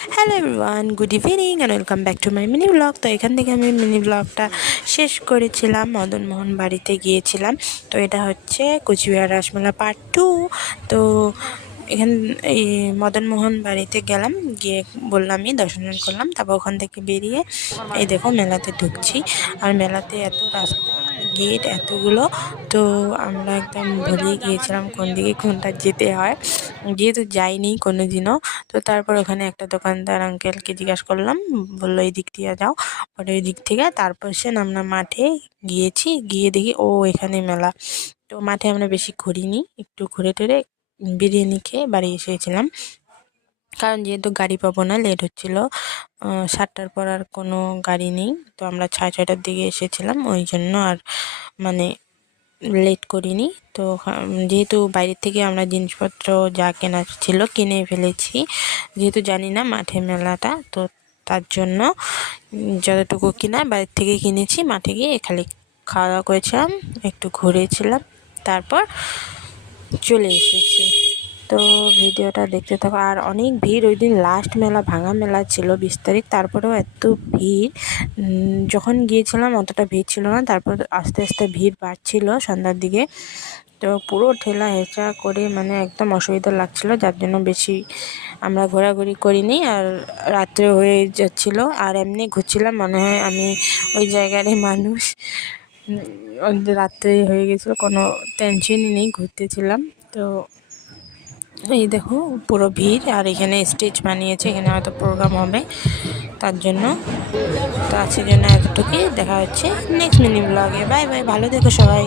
Hello everyone, good evening and welcome back to my mini blog. তো এখান থেকে আমি মিনি ব্লগটা শেষ করেছিলাম, মদনমোহন বাড়িতে গিয়েছিলাম। তো এটা হচ্ছে কুচবিহার রাসমেলা পার্ট 2। তো এখান এই মদনমোহন বাড়িতে গেলাম, গিয়ে বললামই দর্শন করলাম। তারপর ওখান থেকে বেরিয়ে এই দেখো মেলাতে ঢুকছি। আর মেলাতে এত রাস্তা, গেট এতগুলো, তো আমরা একদম ভুলেই গিয়েছিলাম কোন দিকে কোনটা যেতে হয়, যেহেতু যাইনি কোনো দিনও। তো তারপর ওখানে একটা দোকানদার আঙ্কেলকে জিজ্ঞাসা করলাম, বললো এই দিক দিয়ে যাও। পরে ওই দিক থেকে তারপর আমরা মাঠে গিয়েছি, গিয়ে দেখি ও এখানে মেলা। তো মাঠে আমরা বেশি ঘুরিনি, একটু ঘুরে টুরে বিরিয়ানি খেয়ে বাড়ি এসেছিলাম। কারণ যেহেতু গাড়ি পাবো না, লেট হচ্ছিলো। 7টার পর আর কোনো গাড়ি নেই। তো আমরা 6:30টার দিকে এসেছিলাম, ওই জন্য আর মানে লেট করিনি। তো যেহেতু বাইরের থেকে আমরা জিনিসপত্র যা কেনার ছিল কিনে ফেলেছি, যেহেতু জানি না মাঠে মেলাটা, তো তার জন্য যতটুকু কিনা বাইরের থেকে কিনেছি। মাঠে গিয়ে খালি খাওয়া দাওয়া করেছিলাম, একটু ঘুরেছিলাম, তারপর চলে এসেছি। তো ভিডিওটা দেখতে থাকো। আর অনেক ভিড়, ওই দিন লাস্ট মেলা, ভাঙা মেলা ছিল 20 তারিখ, তারপরেও এত ভিড়। যখন গিয়েছিলাম অতটা ভিড় ছিল না, তারপর আস্তে আস্তে ভিড় বাড়ছিল সন্ধ্যার দিকে। তো পুরো ঠেলা হেঁচা করে মানে একদম অসুবিধা লাগছিল, যার জন্য বেশি আমরা ঘোরাঘুরি করিনি। আর রাত্রে হয়ে যাচ্ছিল, আর এমনি ঘুরছিলাম, মনে হয় আমি ওই জায়গারই মানুষ। রাত্রে হয়ে গেছিলো, কোনো টেনশনই নেই, ঘুরতেছিলাম। তো এই দেখো পুরো ভিড়, আর এখানে স্টেজ বানিয়েছে, এখানে হয়তো প্রোগ্রাম হবে তার জন্য। তো আজকের জন্য এতটুকুই, দেখা হচ্ছে নেক্সট মিনি ব্লগে। বাই বাই, ভালো থেকো সবাই।